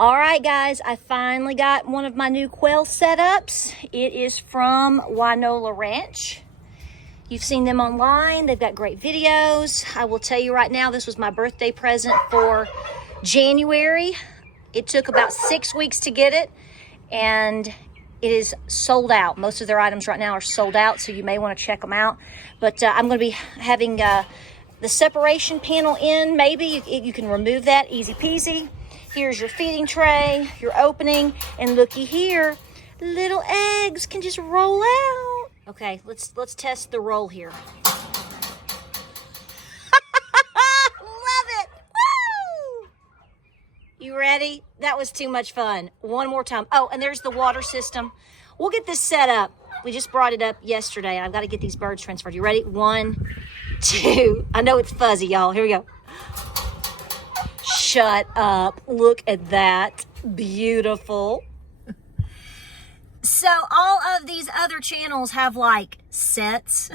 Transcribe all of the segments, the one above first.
All right, guys, I finally got one of my new quail setups. It is from Wynola Ranch. You've seen them online. They've got great videos. I will tell you right now, this was my birthday present for January. It took about 6 weeks to get it, and it is sold out. Most of their items right now are sold out, so you may want to check them out. But I'm going to be having the separation panel in. Maybe you can remove that, easy peasy. Here's your feeding tray, your opening, and looky here, little eggs can just roll out. Okay, let's test the roll here. Love it! Woo! You ready? That was too much fun. One more time. Oh, and there's the water system. We'll get this set up. We just brought it up yesterday. I've got to get these birds transferred. You ready? 1, 2. I know it's fuzzy, y'all. Here we go. Shut up. Look at that. Beautiful. So all of these other channels have like sets,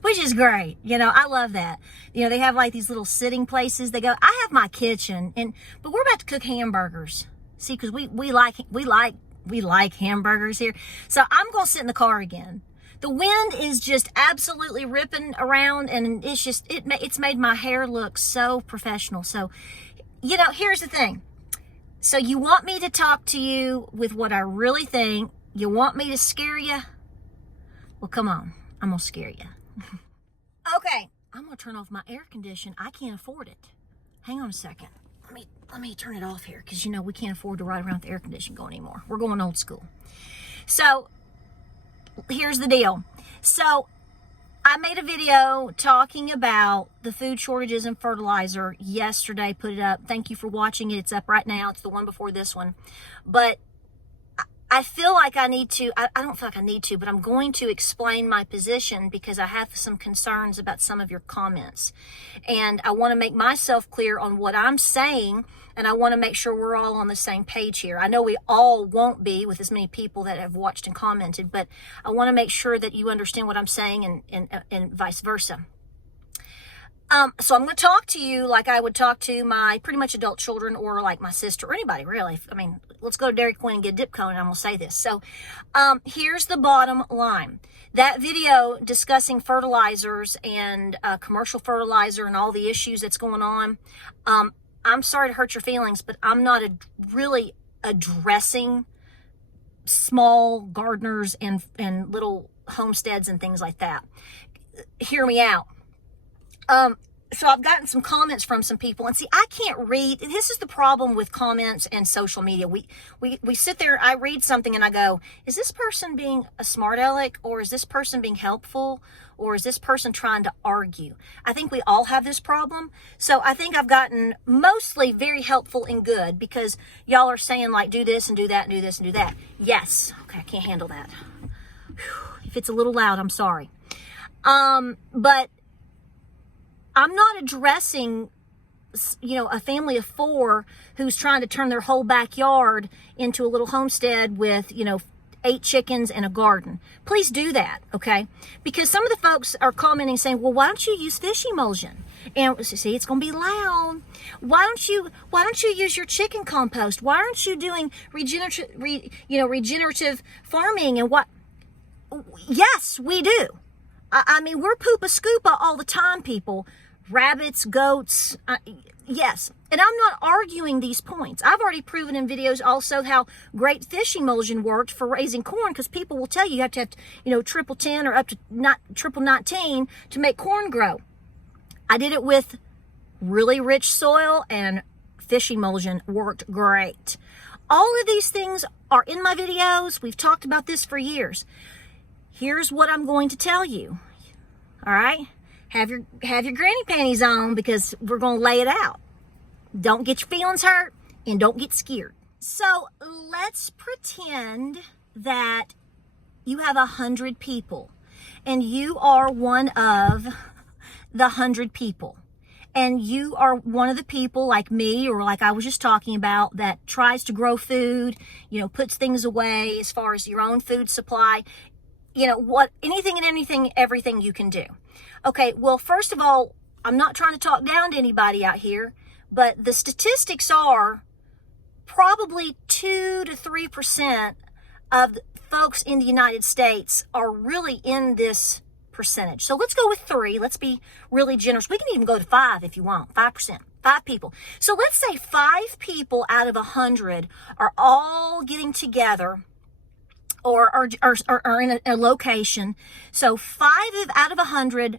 which is great. You know, I love that. You know, they have like these little sitting places. They go, I have my kitchen, but we're about to cook hamburgers. See, because we like hamburgers here. So I'm going to sit in the car again. The wind is just absolutely ripping around, and it's made my hair look so professional. So, you know, here's the thing. So you want me to talk to you with what I really think. You want me to scare you? Well, come on. I'm going to scare you. Okay. I'm going to turn off my air condition. I can't afford it. Hang on a second. Let me turn it off here, because, you know, we can't afford to ride around with the air conditioning going anymore. We're going old school. So here's the deal. So I made a video talking about the food shortages and fertilizer yesterday, put it up. Thank you for watching it. It's up right now. It's the one before this one. But I feel like I need to, I don't feel like I need to, but I'm going to explain my position because I have some concerns about some of your comments. And I want to make myself clear on what I'm saying, and I want to make sure we're all on the same page here. I know we all won't be with as many people that have watched and commented, but I want to make sure that you understand what I'm saying and vice versa. So I'm going to talk to you like I would talk to my pretty much adult children, or like my sister, or anybody really. I mean, let's go to Dairy Queen and get a dip cone, and I'm going to say this. So here's the bottom line. That video discussing fertilizers and commercial fertilizer and all the issues that's going on, I'm sorry to hurt your feelings, but I'm not really addressing small gardeners and little homesteads and things like that. Hear me out. So I've gotten some comments from some people, and see, I can't read. This is the problem with comments and social media. We sit there, I read something and I go, is this person being a smart aleck, or is this person being helpful, or is this person trying to argue? I think we all have this problem. So I think I've gotten mostly very helpful and good, because y'all are saying like, do this and do that and do this and do that. Yes. Okay. I can't handle that. Whew. If it's a little loud, I'm sorry. But I'm not addressing, you know, a family of 4 who's trying to turn their whole backyard into a little homestead with, you know, 8 chickens and a garden. Please do that, okay? Because some of the folks are commenting saying, well, why don't you use fish emulsion? And see, it's going to be loud. Why don't you use your chicken compost? Why aren't you doing regenerative farming? And what? Yes, we do. I mean, we're poopa scoopa all the time, people. Rabbits, goats, yes. And I'm not arguing these points. I've already proven in videos also how great fish emulsion worked for raising corn, because people will tell you have to have, you know, triple 10 or up to triple 19 to make corn grow. I did it with really rich soil, and fish emulsion worked great. All of these things are in my videos. We've talked about this for years. Here's what I'm going to tell you. All right? Have your granny panties on, because we're going to lay it out. Don't get your feelings hurt, and don't get scared. So let's pretend that you have 100 people, and you are one of the 100 people. And you are one of the people like me, or like I was just talking about, that tries to grow food, you know, puts things away as far as your own food supply. You know, everything you can do. Okay, well, first of all, I'm not trying to talk down to anybody out here, but the statistics are probably 2 to 3% of the folks in the United States are really in this percentage. So let's go with 3. Let's be really generous. We can even go to 5 if you want. 5%. 5 people. So let's say 5 people out of 100 are all getting together or are in a location. So 5 out of 100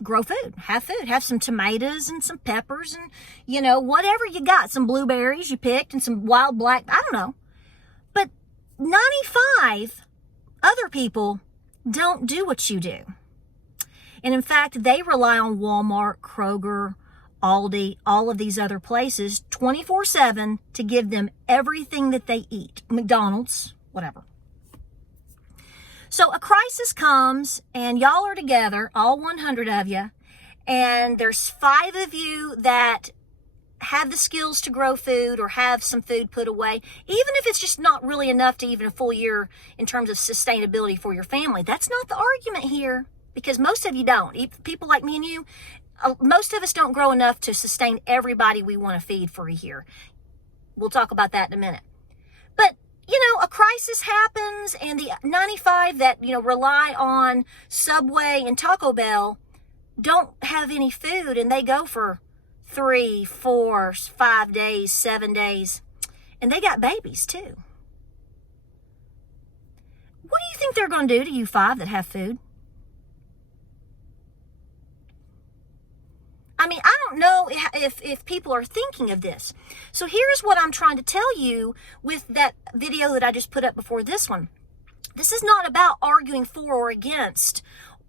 grow food, have some tomatoes and some peppers and, whatever you got, some blueberries you picked and some wild black, I don't know. But 95 other people don't do what you do. And in fact, they rely on Walmart, Kroger, Aldi, all of these other places 24/7 to give them everything that they eat. McDonald's, whatever. So a crisis comes and y'all are together, all 100 of you, and there's 5 of you that have the skills to grow food or have some food put away, even if it's just not really enough to even a full year in terms of sustainability for your family. That's not the argument here, because most of you don't. People like me and you, most of us don't grow enough to sustain everybody we want to feed for a year. We'll talk about that in a minute. But a crisis happens and the 95 that, rely on Subway and Taco Bell don't have any food, and they go for 3, 4, 5 days, 7 days, and they got babies too. What do you think they're going to do to you 5 that have food? I mean, I don't know if people are thinking of this. So here's what I'm trying to tell you with that video that I just put up before this one. This is not about arguing for or against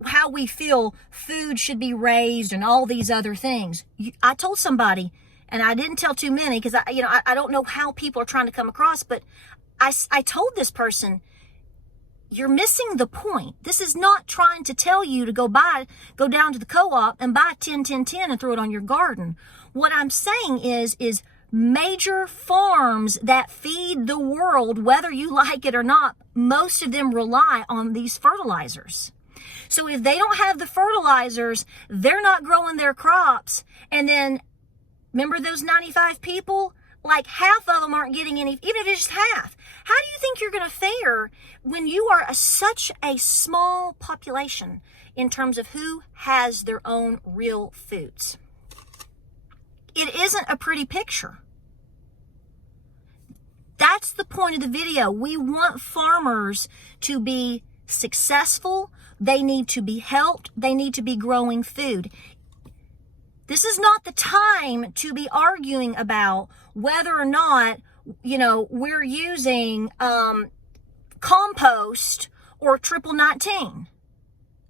how we feel food should be raised and all these other things. I told somebody, and I didn't tell too many because I don't know how people are trying to come across, but I told this person, you're missing the point. This is not trying to tell you to go down to the co-op and buy 10, 10, 10 and throw it on your garden. What I'm saying is major farms that feed the world, whether you like it or not, most of them rely on these fertilizers. So if they don't have the fertilizers, they're not growing their crops. And then, remember those 95 people? Like half of them aren't getting any, even if it's just half. How do you think you're going to fare when you are such a small population in terms of who has their own real foods? It isn't a pretty picture. That's the point of the video. We want farmers to be successful. They need to be helped. They need to be growing food. This is not the time to be arguing about whether or not, we're using compost or 1919.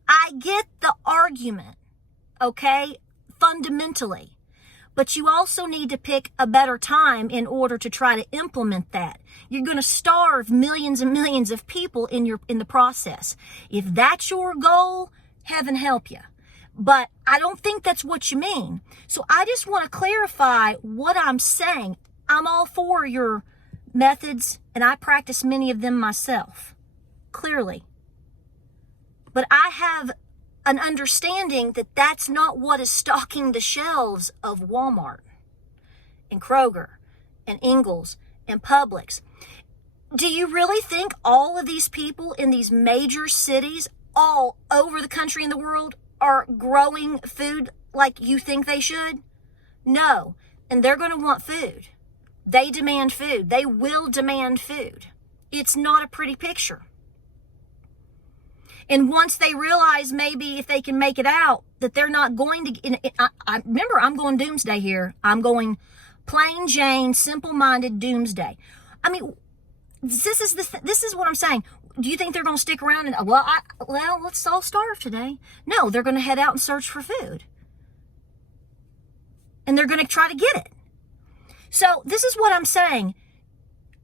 I get the argument, okay, fundamentally. But you also need to pick a better time in order to try to implement that. You're going to starve millions and millions of people in the process. If that's your goal, heaven help you. But I don't think that's what you mean. So I just want to clarify what I'm saying. I'm all for your methods, and I practice many of them myself, clearly. But I have an understanding that that's not what is stocking the shelves of Walmart and Kroger and Ingles and Publix. Do you really think all of these people in these major cities all over the country and the world are growing food like you think they should? No. And they're going to want food. They demand food. They will demand food. It's not a pretty picture. And once they realize maybe if they can make it out that they're not going to, I remember I'm going doomsday here. I'm going plain Jane, simple-minded doomsday. I mean, this is what I'm saying. Do you think they're going to stick around and, let's all starve today? No, they're going to head out and search for food. And they're going to try to get it. So this is what I'm saying.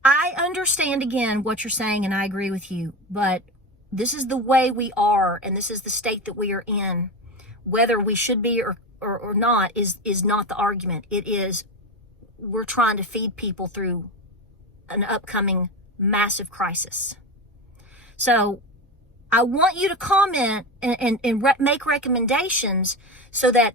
I understand, again, what you're saying, and I agree with you. But this is the way we are, and this is the state that we are in. Whether we should be or not is not the argument. It is we're trying to feed people through an upcoming massive crisis. So I want you to comment and make recommendations so that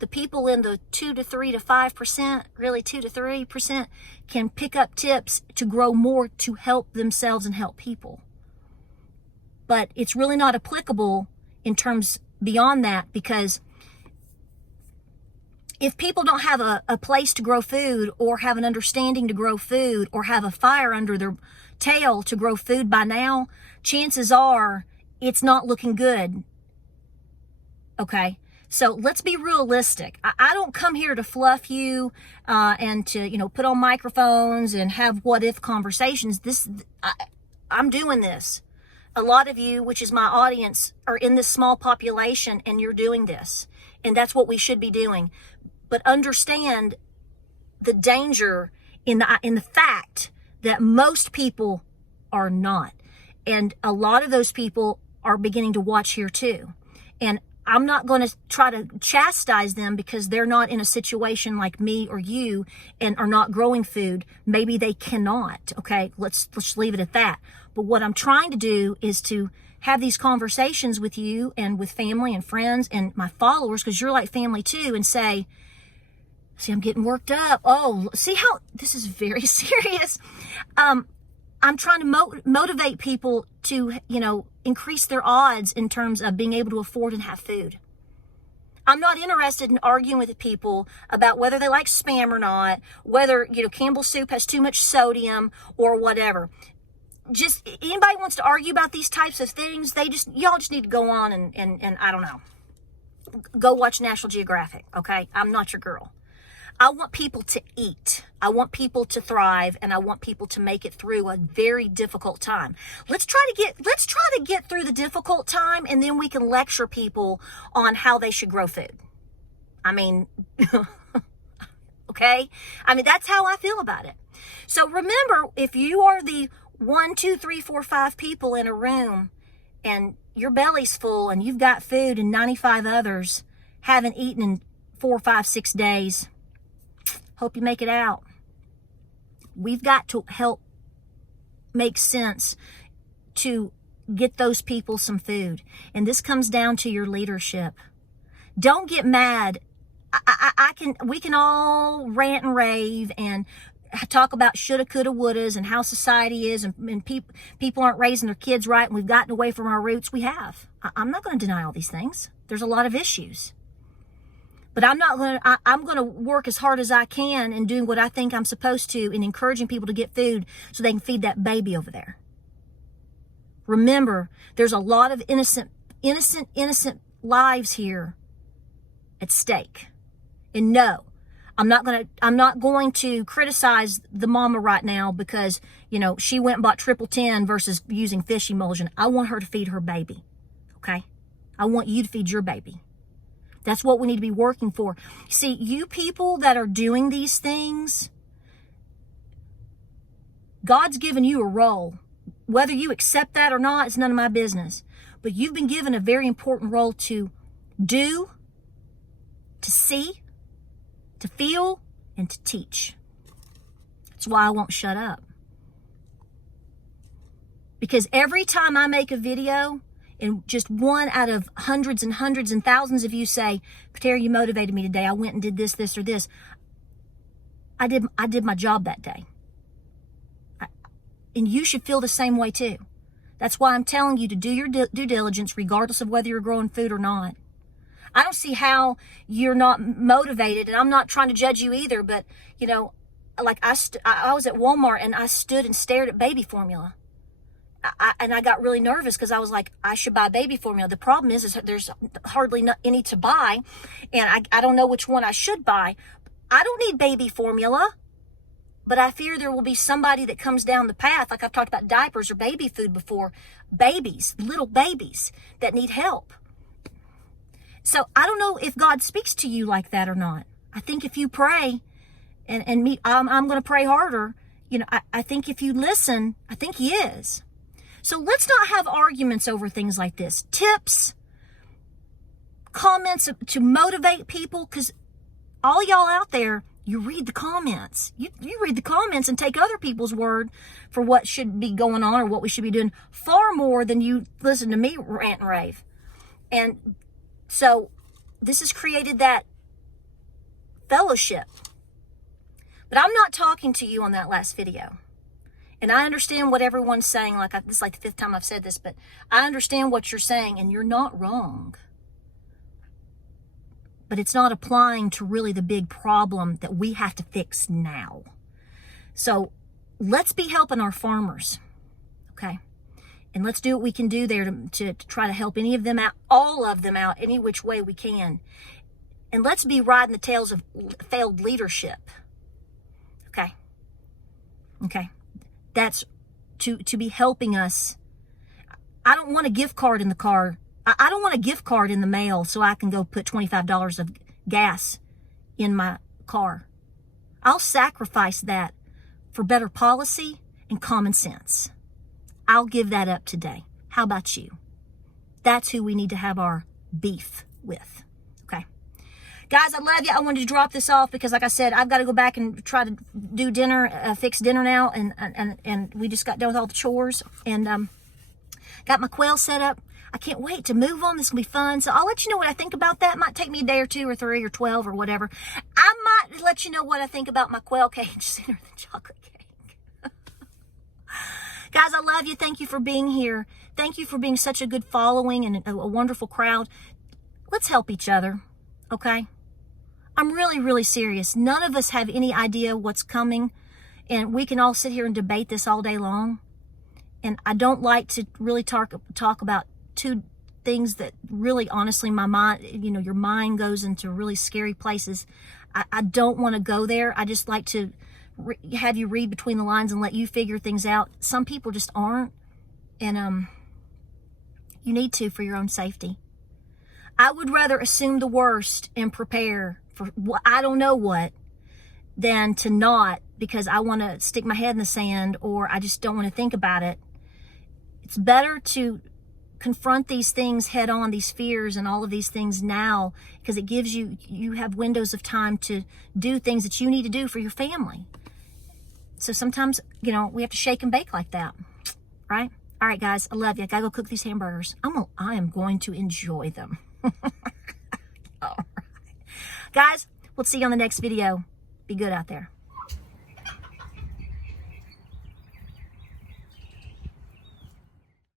the people in the 2 to 3 to 5%, really 2 to 3%, can pick up tips to grow more to help themselves and help people. But it's really not applicable in terms beyond that, because if people don't have a place to grow food, or have an understanding to grow food, or have a fire under their tail to grow food by now, chances are it's not looking good. Okay? So let's be realistic. I don't come here to fluff you and to, put on microphones and have what-if conversations. I'm doing this. A lot of you, which is my audience, are in this small population, and you're doing this. And that's what we should be doing. But understand the danger in the fact that most people are not. And a lot of those people are beginning to watch here too. And I'm not going to try to chastise them because they're not in a situation like me or you and are not growing food. Maybe they cannot. Okay, let's leave it at that. But what I'm trying to do is to have these conversations with you and with family and friends and my followers, because you're like family too, and say, see, I'm getting worked up. Oh, see how this is very serious. I'm trying to motivate people to, increase their odds in terms of being able to afford and have food. I'm not interested in arguing with people about whether they like Spam or not, whether, Campbell's soup has too much sodium or whatever. Just anybody wants to argue about these types of things, y'all just need to go on and I don't know, go watch National Geographic, okay? I'm not your girl. I want people to eat. I want people to thrive, and I want people to make it through a very difficult time. Let's try to get through the difficult time, and then we can lecture people on how they should grow food. I mean, okay? I mean, that's how I feel about it. So remember, if you are the 1, 2, 3, 4, 5 people in a room, and your belly's full, and you've got food, and 95 others haven't eaten in 4, 5, 6 days, hope you make it out. We've got to help make sense to get those people some food. And this comes down to your leadership. Don't get mad. We can all rant and rave and talk about shoulda, coulda, wouldas and how society is, and people aren't raising their kids right, and we've gotten away from our roots. We have. I'm not going to deny all these things. There's a lot of issues. But I'm going to work as hard as I can in doing what I think I'm supposed to, in encouraging people to get food so they can feed that baby over there. Remember, there's a lot of innocent lives here at stake. And no, I'm not going to criticize the mama right now because, she went and bought triple 10 versus using fish emulsion. I want her to feed her baby. Okay? I want you to feed your baby. That's what we need to be working for. See, you people that are doing these things, God's given you a role. Whether you accept that or not, it's none of my business. But you've been given a very important role to do, to see, to feel, and to teach. That's why I won't shut up. Because every time I make a video, and just one out of hundreds and hundreds and thousands of you say, Patera, you motivated me today. I went and did this, this, or this. I did my job that day. And you should feel the same way too. That's why I'm telling you to do your due diligence regardless of whether you're growing food or not. I don't see how you're not motivated, and I'm not trying to judge you either, but, like I was at Walmart and I stood and stared at baby formula. And I got really nervous because I was like, I should buy baby formula. The problem is there's hardly any to buy, and I don't know which one I should buy. I don't need baby formula, but I fear there will be somebody that comes down the path, like I've talked about diapers or baby food before, babies, little babies that need help. So I don't know if God speaks to you like that or not. I think if you pray, and me, I'm going to pray harder. I think if you listen, I think He is. So let's not have arguments over things like this. Tips, comments to motivate people, because all y'all out there, you read the comments. You read the comments and take other people's word for what should be going on or what we should be doing far more than you listen to me rant and rave. And so this has created that fellowship. But I'm not talking to you on that last video. And I understand what everyone's saying. This is like the 5th time I've said this, but I understand what you're saying, and you're not wrong. But it's not applying to really the big problem that we have to fix now. So let's be helping our farmers, okay? And let's do what we can do there to try to help any of them out, all of them out, any which way we can. And let's be riding the tails of failed leadership, okay? Okay. That's to be helping us. I don't want a gift card in the car. I don't want a gift card in the mail so I can go put $25 of gas in my car. I'll sacrifice that for better policy and common sense. I'll give that up today. How about you? That's who we need to have our beef with. Okay. Guys, I love you. I wanted to drop this off because, like I said, I've got to go back and try to do dinner, fix dinner now. And we just got done with all the chores. And got my quail set up. I can't wait to move on. This is going to be fun. So I'll let you know what I think about that. It might take me a day or 2 or 3 or 12 or whatever. I might let you know what I think about my quail cage sooner than chocolate cake. Guys, I love you. Thank you for being here. Thank you for being such a good following and a wonderful crowd. Let's help each other, okay? I'm really, really serious. None of us have any idea what's coming, and we can all sit here and debate this all day long. And I don't like to really talk about 2 things that really, honestly, my mind, your mind goes into really scary places. I don't want to go there. I just like to have you read between the lines and let you figure things out. Some people just aren't, and you need to for your own safety. I would rather assume the worst and prepare for I don't know what than to not, because I want to stick my head in the sand or I just don't want to think about it. It's better to confront these things head on, these fears and all of these things now, because it gives you have windows of time to do things that you need to do for your family. So sometimes, we have to shake and bake like that, right? All right, guys, I love you. I gotta go cook these hamburgers. I am going to enjoy them. All right. Guys, we'll see you on the next video. Be good out there.